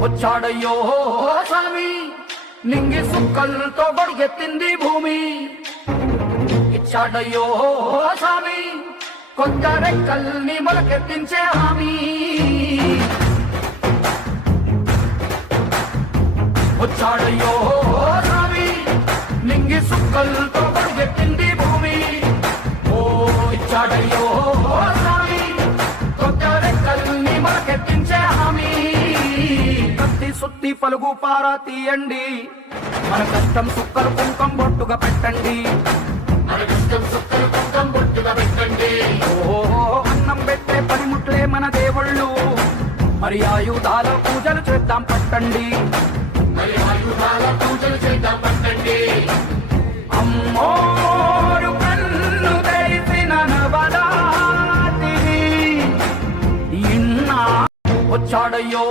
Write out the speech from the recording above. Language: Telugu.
వచ్చాడయ్యో స్వామి నింగి సుక్కలతో బడిగెత్తింది భూమి ఇచ్చాడయ్యో స్వామి కొత్త రెక్కల్ని మొలకెత్తించే హామీ వచ్చాడయ్యో స్వామి నింగి సుక్కలతో బడిగెత్తింది భూమి ఓ ఇచ్చాడయ్యో స్వామి కొత్త రెక్కల్ని మొలకెత్తించే హామీ కత్తి సుత్తి పలుగు పారా తీయండి మన కష్టం సుక్కలు కుంకం బొట్టుగా పెట్టండి మన కష్టం సుక్కలు కుంకం బొట్టుగా పెట్టండి ఓ అన్నం పెట్టే పనిముట్లే మన దేవుళ్ళు మరి ఆయుధాల పూజలు చేద్దాం పట్టండి మరి ఆయుధాల పూజలు చేద్దాం పట్టండి అమ్మోరు కన్ను తెరిసిన నవరాత్రి ఇన్నా వచ్చాడయ్యో